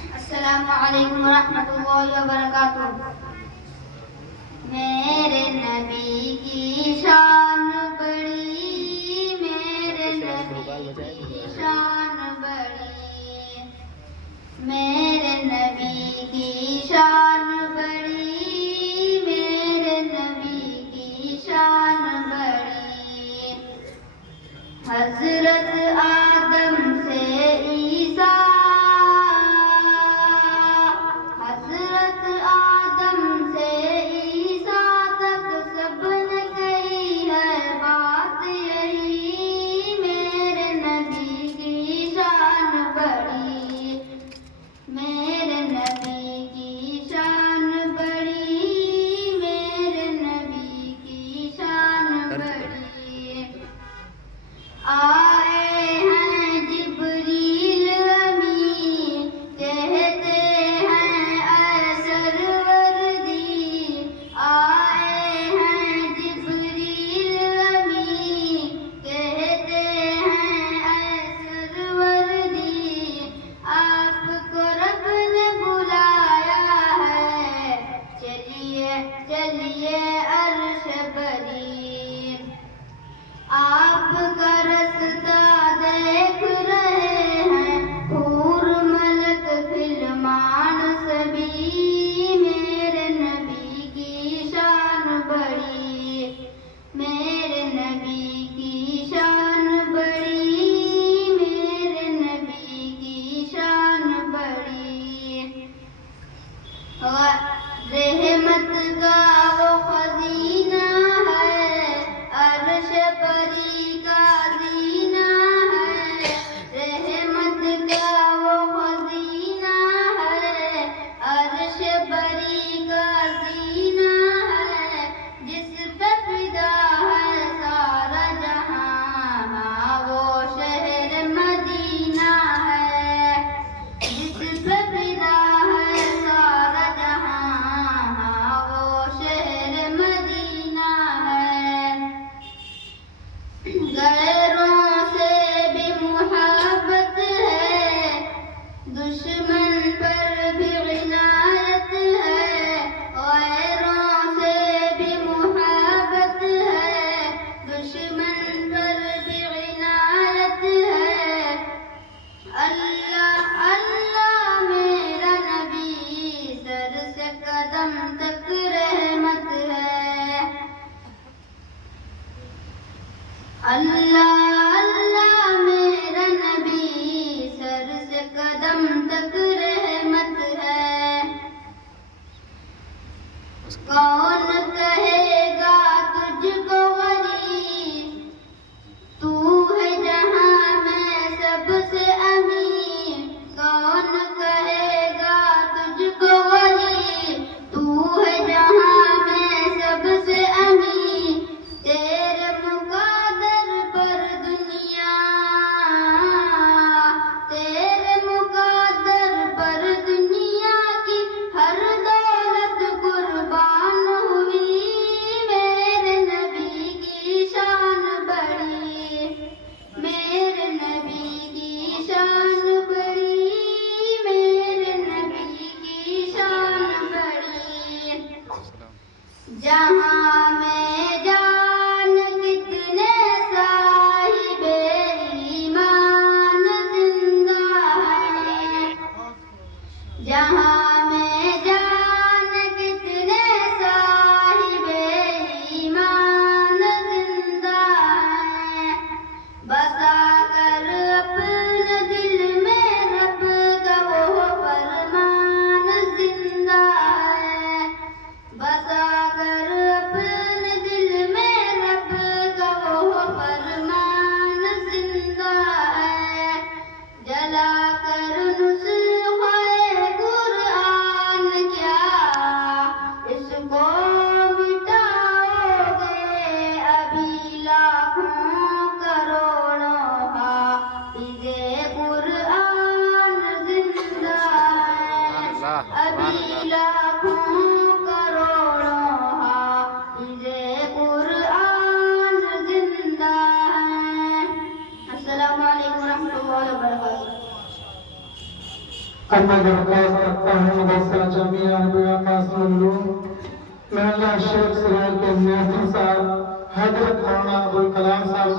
السلام علیکم ورحمۃ اللہ وبرکاتہ. میرے نبی کی شان بڑی، میرے نبی کی شان بڑی، میرے نبی کی شان بڑی، میرے نبی کی شان بڑی. حضرت آدم سے عیسیٰ، حضرت آدم سے عیسیٰ تک سب نے کہی ہے بات یہی، میرے نبی کی شان بڑی، میرے نبی کی شان بڑی، میرے نبی کی شان بڑی. آئے ہیں جبریل امین، کہتے ہیں اے سروردی، آئے ہیں جبریل امین، کہتے ہیں اے سروردی، آپ کو رب نے بلایا ہے، چلیے چلیے عرش بری. آپ کا رستہ دیکھ رہے ہیں حور ملک غلمان سبھی، میرے نبی کی شان بڑی، میرے نبی کی شان بڑی، میرے نبی کی شان بڑی. رحمت کا وہ خزینہ ہے، عرش پری کا زینہ ہے، رحمت کا وہ خزینہ ہے، عرش پری کا زینہ ہے، جس پہ فدا ہے سارا جہاں وہ شہر مدینہ ہے، جس پہ فدا ہے سارا جہاں وہ شہر مدینہ ہے. غیروں سے بھی محبت ہے، دشمن پر بھی عنایت ہے، غیروں سے بھی محبت ہے، دشمن پر بھی عنایت ہے. اللہ اللہ میرا نبی سر سے قدم تک رحمت ہے. اللہ اللہ میرا نبی سر سے قدم تک رحمت ہے. کون کہے گا تجھ کو غریب، تو ہے جہاں میں سب سے امین. کون کہے گا تجھ کو غریب، تو ہے جہاں میں سب سے امین. تیرے مقدر پر دنیا، تیرے مقدر پر دنیا کی ہر دولت قربان ہوئی، میرے نبی کی شان بڑی، میرے نبی کی شان بڑی، میرے نبی کی شان بڑی. جہاں میں جان کتنے صاحب ایمان زندہ ہیں، جہاں میں جان کتنے صاحب ایمان زندہ ہیں. بسا کر اپنے دل میں رب کا وہ فرمان زندہ ہے، بسا کر اپنے دل میں رب کا وہ فرمان زندہ ہے. جلا کر نسخہ قرآن کیا اس کو مٹاؤ گے، ابھی لاکھوں کروڑوں حافظ قرآن زندہ ہے، ابھی لاکھوں کروڑوں حافظ قرآن زندہ ہے. السلام علیکم ورحمۃ اللہ وبرکاتہ. اب میں درخواست کرتا ہوں مدرسہ جامعہ عربیہ قاسم العلوم محلہ شیخ سرائل کے محترم صاحب حضرت مولانا ابوالکلام صاحب